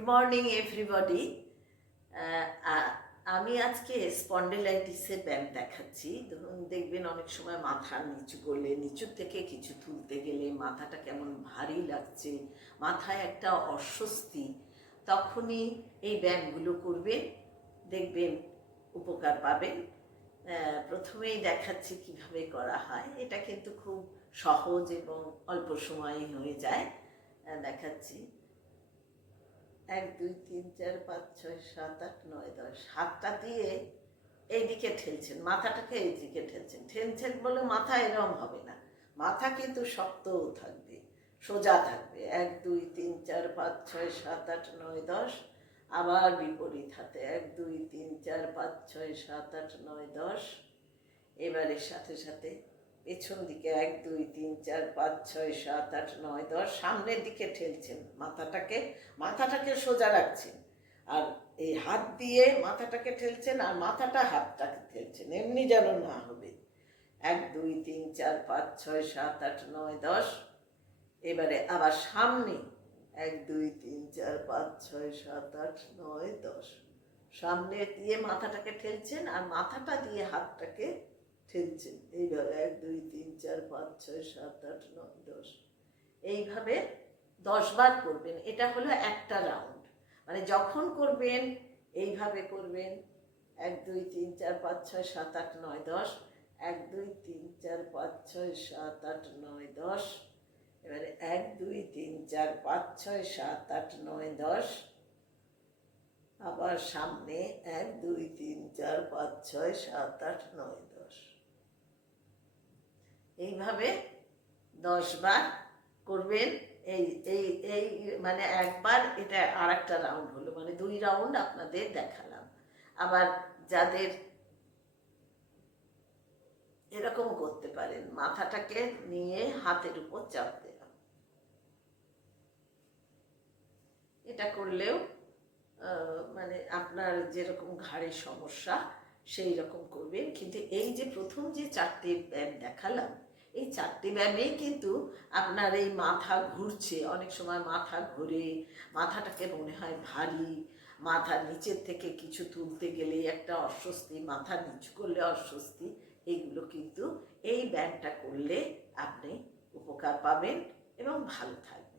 Good morning everybody. আমি আজকে স্পন্ডিলাইটিসের ব্যায়াম দেখাচ্ছি। ধরুন দেখবেন অনেক সময় মাথা নিচু করলে, নিচু থেকে কিছু তুলতে গেলে মাথাটা কেমন ভারী লাগছে, মাথায় একটা অস্বস্তি, তখনই এই ব্যায়ামগুলো করবেন, দেখবেন উপকার পাবেন। প্রথমেই দেখাচ্ছি কিভাবে করা হয়। এটা কিন্তু খুব সহজ এবং অল্প সময়ে হয়ে যায়। দেখাচ্ছি। 1 2 3 4 5 6 7 8 9 10 হাতটা দিয়ে এইদিকে ঠেলছেন, মাথাটাকে এইদিকে ঠেলছেন। ঠেলছেন বলে মাথা এরম হবে না, মাথা কিন্তু শক্তও থাকবে, সোজা থাকবে। 1 2 3 4 5 6 7 8 9 10। আবার বিপরীত হাতে 1 2 3 4 5 6 7 8 9 10। এবারে সাথে সাথে পেছন দিকে 1 2 3 4 5 6 7 8 9 10। সামনের দিকে ঠেলছেন, মাথাটাকে সোজা রাখছেন, আর এই হাত দিয়ে মাথাটাকে ঠেলছেন আর মাথাটা হাতটাকে ঠেলছেন, এমনি যেন না হবে। 1 2 3 4 5 6 7 8 9 10। এবারে আবার সামনে 1 2 3 4 5 6 7 8 9 10। সামনে দিয়ে মাথাটাকে ঠেলছেন আর মাথাটা দিয়ে হাতটাকে ঠেলছেন। এইভাবে 1 2 3 4 5 6 7 8 9 10। এইভাবে 10 বার করবেন। এটা হলো একটা রাউন্ড। মানে যখন করবেন এইভাবে করবেন। 1 2 3 4 5 6 7 8 9 10। 1 2 3 4 5 6 7 8 9 10। এবারে 1 2 3 4 5 6 7 8 9 10। আবার সামনে 1 2 3 4 5 6 7 8 9 10। এইভাবে 10 বার করবেন। এই এই এই মানে একবার, এটা আর একটা রাউন্ড হলো, মানে 2 রাউন্ড আপনাদের দেখালাম। আবার যাদের এরকম করতে পারেন, মাথাটাকে নিয়ে হাতের উপর চাপ দিলাম, এটা করলেও মানে আপনার যেরকম ঘাড়ের সমস্যা সেই রকম করবেন। কিন্তু এই যে প্রথম যে 4টে ব্যায়াম দেখালাম, এই 4টে ব্যায়ামেই কিন্তু আপনার এই মাথা ঘুরছে, অনেক সময় মাথা ঘুরে, মাথাটাকে মনে হয় ভারী, মাথার নিচের থেকে কিছু তুলতে গেলে একটা অস্বস্তি, মাথা নিচু করলে অস্বস্তি, এইগুলো কিন্তু এই ব্যায়ামটা করলে আপনি উপকার পাবেন এবং ভালো থাকবেন।